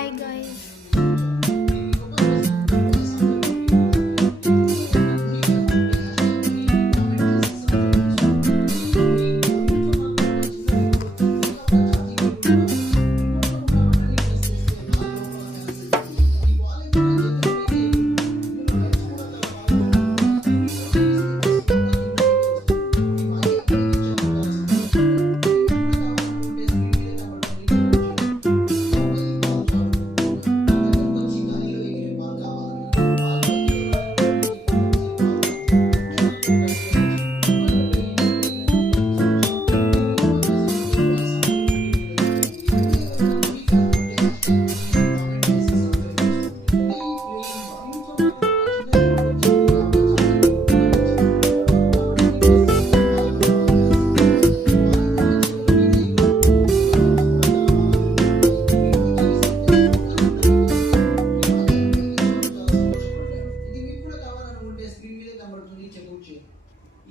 Bye guys.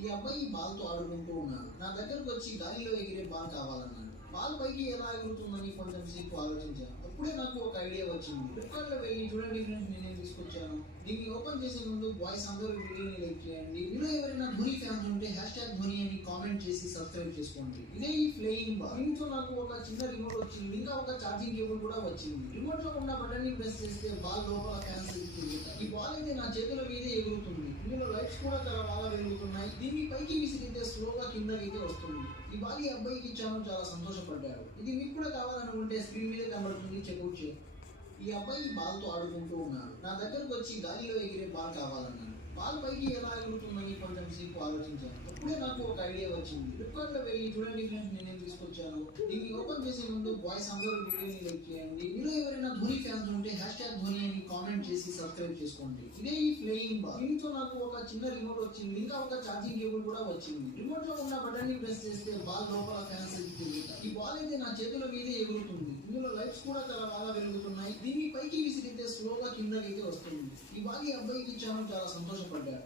ఈ అబ్బాయి బాల్తో ఆడుకుంటూ ఉన్నాడు. నా దగ్గరకు వచ్చి గాలిలో ఎగిరే బాల్ కావాలన్నాడు. బాల్ పైకి ఎలా ఎగురుతుందని కొంచెం సేపు ఆలోచించాను. అప్పుడే నాకు ఒక ఐడియా వచ్చింది. ఫ్లిప్కార్ట్లో వెళ్ళి చూడండి ఫ్రెండ్స్, నేనే తీసుకొచ్చాను. దీన్ని ఓపెన్ చేసే ముందు బాయ్స్ అందరూ వీడియోని లైక్ చేయండి. మీలో ఎవరైనా ధోని ఫ్యాన్స్ ఉంటే #ధోని అని కామెంట్ చేసి సబ్స్క్రైబ్ చేసుకోండి. ఇదే ఈ ఫ్లయింగ్ బాల్. దీంతో నాకు ఒక చిన్న రిమోట్ వచ్చింది, ఇంకా ఒక ఛార్జింగ్ కేబుల్ కూడా వచ్చింది. రిమోట్ లో ఉన్న బటన్ ని ప్రెస్ చేస్తే బాల్ లోపల ఫ్యాన్స్ ఎగురుతుంది. ఈ బాల్ అయితే నా చేతుల మీదే ఎగురుతుంది. ఇందులో లైట్స్ కూడా చాలా బాగా వెలుగుతున్నాయి. దీన్ని పైకి విసిరితే స్లోగా కిందకైతే వస్తుంది. ఈ బాల్ ఈ అబ్బాయికి ఇచ్చాను, చాలా సంతోషపడ్డాడు. ఇది మీకు కూడా కావాలనుకుంటే స్క్రీన్ మీద కనబడుతుంది, చెక్అవుట్ చేయండి. ఈ అబ్బాయి బాల్తో ఆడుకుంటూ ఉన్నాడు. నా దగ్గరకు వచ్చి గాలిలో ఎగిరే బాల్ కావాలన్నాడు. బాల్ పైకి ఎలా ఎగురుతుందని కొంచెం సేపు ఆలోచించాను. అప్పుడే నాకు ఒక ఐడియా వచ్చింది. ఫ్లిప్కార్ట్లో వెళ్ళి చూడండి ఫ్రెండ్స్, నేనేం తీసుకొచ్చాను. దీన్ని ఓపెన్ చేసే ముందు బాయ్స్ అందరూ వీడియోని లైక్ చేయండి. మీలో ఎవరైనా ధోని ఫ్యాన్స్ ఉంటే #ధోని అని కామెంట్ చేసి సబ్స్క్రైబ్ చేసుకోండి. ఇదే ఈ ఫ్లయింగ్ బాల్. దీంతో నాకు ఒక చిన్న రిమోట్ వచ్చింది, ఇంకా ఒక ఛార్జింగ్ కేబుల్ కూడా వచ్చింది. రిమోట్ లో ఉన్న బటన్ ని ప్రెస్ చేస్తే బాల్ లోపల ఫ్యాన్స్ ఎగురుతుంది. ఈ బాల్ అయితే నా చేతుల మీదే ఎగురుతుంది. ఇందులో లైట్స్ కూడా చాలా బాగా వెలుగుతున్నాయి. దీన్ని పైకి విసిరితే స్లోగా కిందకైతే వస్తుంది. ఈ బాల్ ఈ అబ్బాయికి ఇచ్చాను, చాలా సంతోషపడ్డాడు.